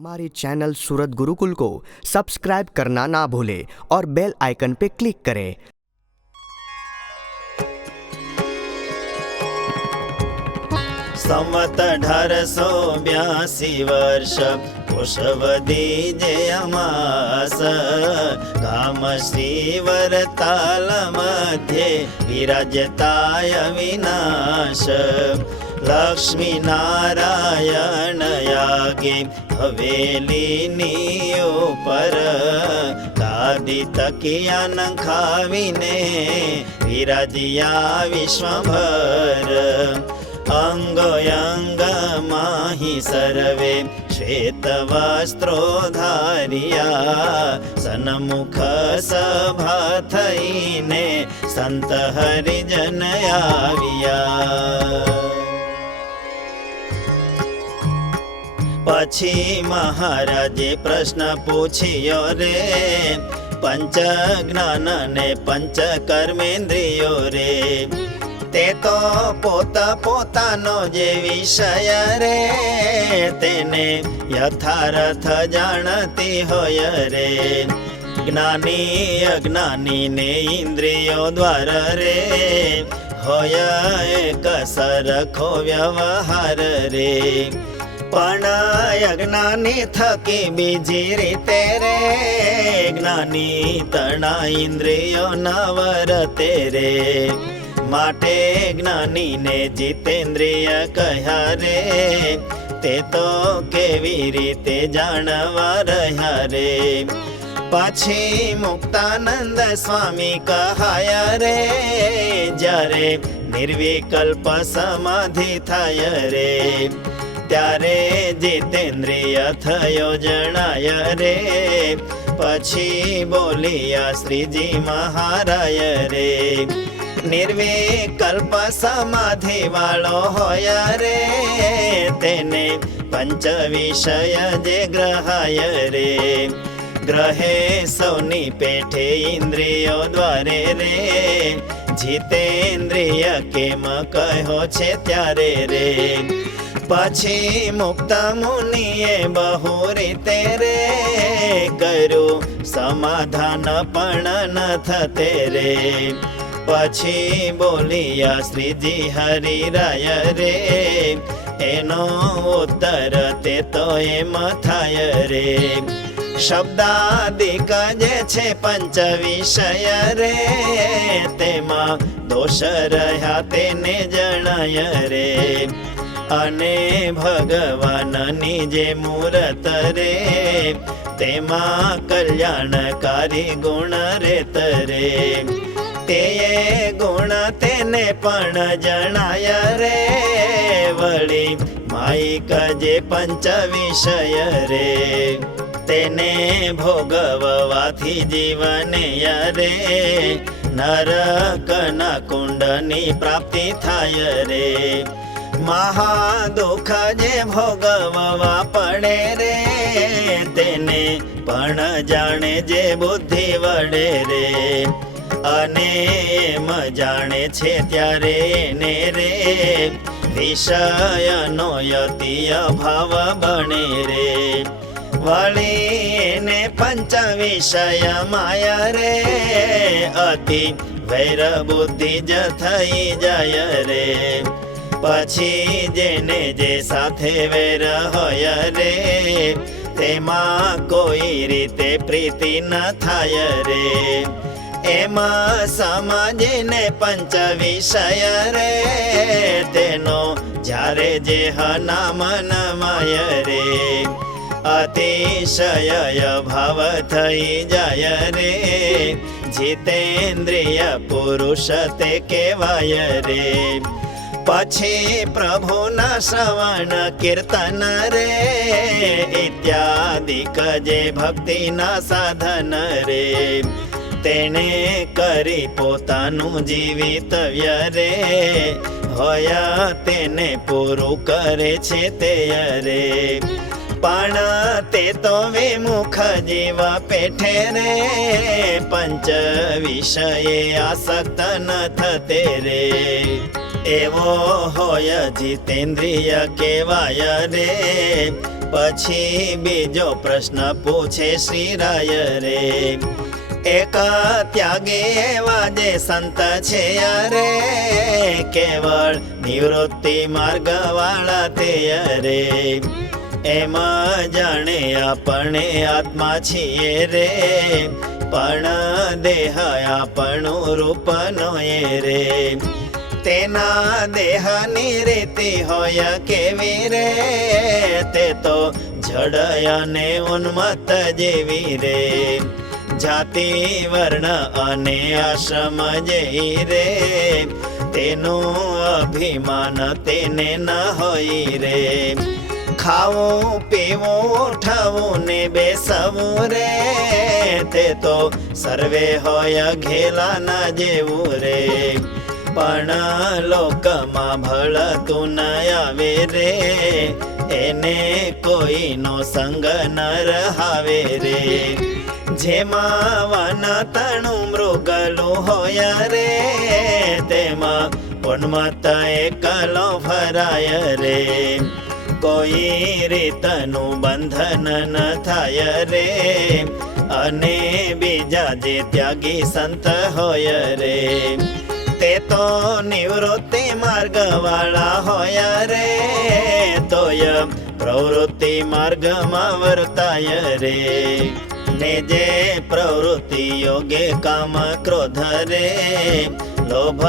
हमारे चैनल सूरत गुरुकुल को सब्सक्राइब करना ना भूलें और बेल आइकन पे क्लिक करें। संवत 1882 वर्ष कुशवदी जे अमास गाम श्रीवरताल मध्ये विराजताय विनाश लक्ष्मी नारायण यागे हवेली पर गादी तकिया नखावीने विराजिया विश्वभर अंगोयंग माहि सर्वे श्वेत वस्त्रो धारिया सन्मुख सभा थईने संत हरिजन आविया। पछी महाराजे प्रश्न पूछियो रे पंच ज्ञान ने पंच कर्मेंद्रियो रे ते तो पोता पोतानो जे विषय रे तेने यथार्थ जानती होय रे ज्ञानी अज्ञानी ने इंद्रियों द्वारा रे होय एक सरखो व्यवहार रे पण अज्ञानी थकी बीजी रीते रे ज्ञानी तना इंद्रियों नवरते रे माटे ज्ञानी ने जितेंद्रिय कह्या रे ते तो केवी रीते जानवा रह्या रे पाछी मुक्तानंद स्वामी कहाया रे जारे निर्विकल्प समाधि थाय रे त्यारे जितेंद्रिय थयो जणाय रे पछी बोलिया श्रीजी महाराय रे निर्विकल्प समाधि वालो होय रे तेने पंच विषय जे ग्रहाय रे ग्रहे सौनी पेठे इंद्रियो द्वारे रे जितेंद्रिय केम कहो छे त्यारे रे पछी मुक्त मुनिए बहु रीते रे करू समाधान पण न थते रे पछी बोलिया श्रीजी हरिराय रे एनो उत्तर ते तो एम थाय रे शब्दादिक जे छे पंच विषय रे तेमा दोष रह्या तेने जणाय रे अने भगवाननी जे मूरत रे तेमा कल्याणकारी गुण रेत रे ते गुण तेने पण जणाय रे वળી माईक जे पंच विषय रे तेने भोगववाथी जीवने रे नरकना कुंडनी प्राप्ति थाय रे महादुख जे भोगववा पड़े रे तेने पण जाने जे बुद्धि वडे रे अने एम जाने छे त्यारे ने रे विषयनो यति अभाव बने रे वળી ने पंच विषय माया रे अति वैर बुद्धि ज थई जाय रे पछी जेने जे साथे वेर होय रे तेमा कोई रीते प्रीति न थाय रे एमा समाजीने पंच विषय रे तेनो जारे जे नाम नमाय रे अतिशय भाव थई जाय रे जितेंद्रिय पुरुष ते केवाय रे पछी प्रभुना श्रवण कीर्तन रे इत्यादिक जे भक्तिना साधन रे तेने करी पोतानु जीवितव्य रे होया तेने पूरु करे छे ते रे पण ते तो विमुख जीव पेठे रे पंच विषये आसक्त न थते रे एवो होय जितेंद्रिय केवाय रे પછી બીજો પ્રશ્ન પૂછે શ્રી રાય રે, એક ત્યાગી એવા જે સંત છે અરે, કેવળ નિવૃત્તિ માર્ગ વાળા તે અરે, એમ જાણે આપણે આત્મા છીએ રે, પણ દેહ આપણું રૂપ નો એ રે, તેના દેહની રીતિ હોય કેવી રે, તે તો જડ અને ઉન્મત્ત જેવી રે, જાતિ વર્ણ અને આશ્રમ જઈ રે, તેનું અભિમાન તેને ન હોય રે, ખાવું પીવું ઉઠવું ને બેસવું રે, તે તો સર્વે હોય ઘેલાના જેવું રે, પણ લોકમાં ભળતું ન આવે રે, એને કોઈનો સંગ ન રહાવે રે, જેમાં વન તણું મૃગલું હોય રે, તેમાં ઉન્મત્ત એકલો ફરાય રે, કોઈ રીતનું બંધન ન થાય રે, અને બીજા જે ત્યાગી સંત હોય રે, તે તો નિવૃત્તિ માર્ગ વાળા હોય રે, તોય પ્રવૃત્તિ માર્ગમાં વર્તાય રે, ને જે પ્રવૃત્તિ યોગે કામ ક્રોધ રે, લોભ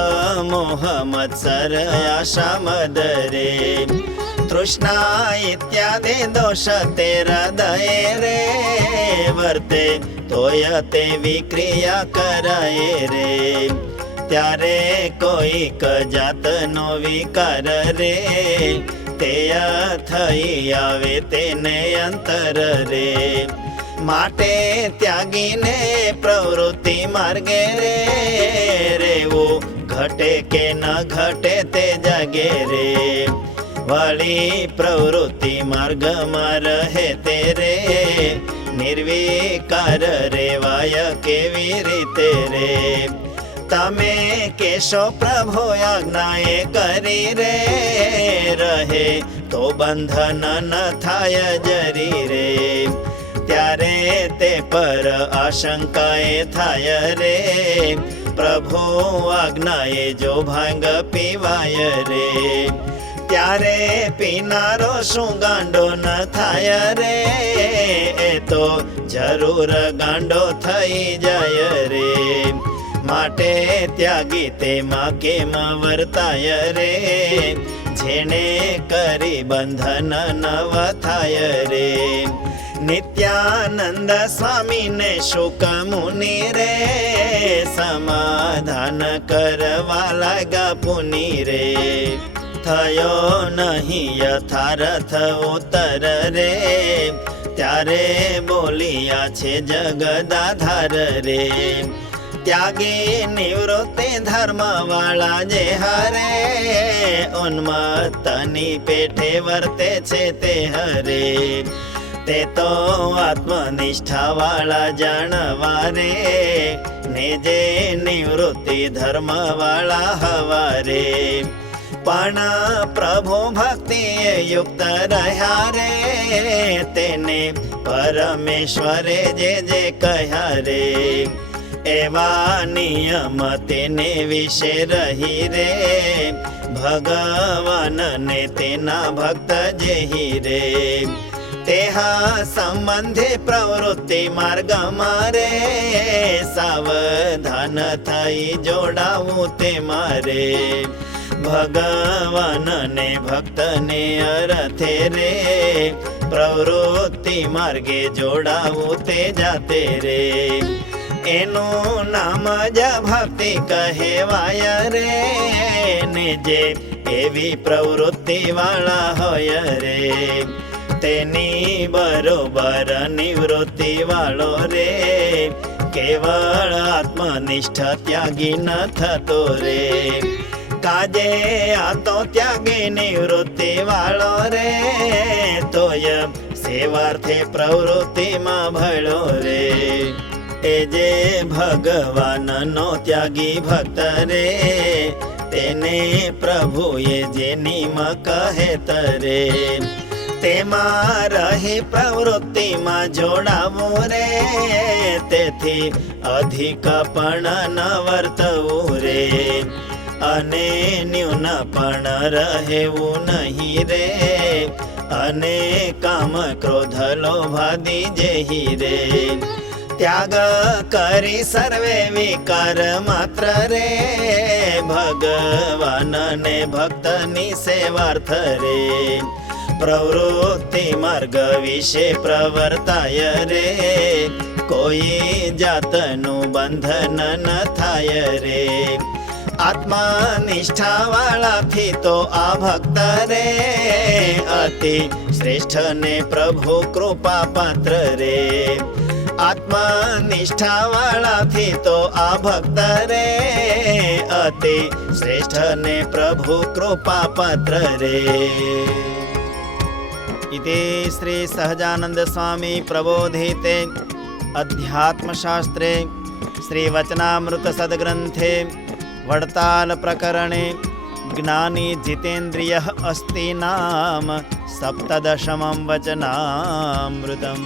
મોહ મત્સર આશા મદ રે, તૃષ્ણા ઇત્યાદિ દોષ તે હૃદય રે, વર્તે તોય તે વિક્રિયા કરાય રે, ત્યારે કોઈક જાતનો વિકાર રે, તે થઈ આવે તેને અંતર રે, માટે ત્યાગીને પ્રવૃત્તિ માર્ગે રે, રેવું ઘટે કે ન ઘટે તે જાગે રે, વળી પ્રવૃત્તિ માર્ગમાં રહે તે રે, નિર્વિકાર રેવાય કેવી રીતે રે, તમે કેશો પ્રભુ આજ્ઞાએ કરી રે, રહે તો બંધન ન થાય જરી રે, ત્યારે તે પર આશંકાએ થાય રે, પ્રભુ આજ્ઞાએ જો ભાંગ પીવાય રે, ત્યારે પીનારો શું ગાંડો ન થાય રે, એ તો જરૂર ગાંડો થઈ જાય રે, માટે ત્યાગી તેમાં કેમ વર્તાય રે, જેને કરી બંધન નવ થાય રે, નિત્યાનંદ સ્વામીને શુક મુનિ રે, સમાધાન કરવા લાગા પુનિ રે, થયો નહીં યથાર્થ ઉત્તર રે, ત્યારે બોલિયા છે જગદાધાર રે, ત્યાગી નિવૃત્તિ ધર્મ વાળા જે હરે, ઉન્મત્તની પેઠે વર્તે છે તે હરે, તે તો આત્મનિષ્ઠા વાળા જાણવા રે, ને જે નિવૃત્તિ ધર્મ વાળા હવારે, પણ પ્રભુ ભક્તિએ યુક્ત રહ્યા રે, તેને પરમેશ્વરે જે જે કહ્યા રે, એવા નિયમ તેને વિશે રહી રે, ભગવાનને તેના ભક્ત જેહી રે, તેહા સંબંધે પ્રવૃત્તિ માર્ગમાં રે, સાવધાન થઈ જોડાવું તે મારે, ભગવાનને ભક્તને અર્થે રે, પ્રવૃત્તિ માર્ગે જોડાવું તે જાતે રે, એનું નામ જ ભક્તિ કહેવાય રે, ને જે એવી પ્રવૃત્તિ વાળા હોય રે, તેની બરોબર નિવૃત્તિ વાળો રે, કેવળ આત્મનિષ્ઠ ત્યાગી ન થતો રે, કાજે આ તો ત્યાગી નિવૃત્તિ વાળો રે, તોય સેવાર્થે પ્રવૃત્તિમાં ભળો રે, એ જે ભગવાનનો ત્યાગી ભક્ત રે, તેને પ્રભુએ જે નિયમ કહે તરે, તેમાં રહી પ્રવૃત્તિમાં જોડાવું રે, તેથી અધિક પણ ન વર્તવું રે, અને ન્યૂન પણ રહેવું નહીં રે, અને કામ ક્રોધ લોભાદી જેહી રે, ત્યાગ કરી સર્વે વિકાર માત્ર રે, ભગવાન ને ભક્તની સેવાર્થ રે, પ્રવૃત્તિ માર્ગ વિશે પ્રવર્તાય રે, કોઈ જાતનું બંધન ન થાય રે, આત્મનિષ્ઠા વાળાથી તો આ ભક્ત રે, અતિ શ્રેષ્ઠ ને પ્રભુ કૃપા પાત્ર રે, આત્મનિષ્ઠા વાળાથી તો આ ભક્ત રે, અતિ શ્રેષ્ઠ ને પ્રભુ કૃપા પાત્ર રે. ઇતિ શ્રી સહજાનંદ સ્વામી પ્રબોધિતે અધ્યાત્મશાસ્ત્રે શ્રી વચનામૃત સદગ્રંથે વડતાલ પ્રકરણે જ્ઞાની જીતેન્દ્રિય અસ્તિ નામ સપ્તદશમં વચનામૃતમ.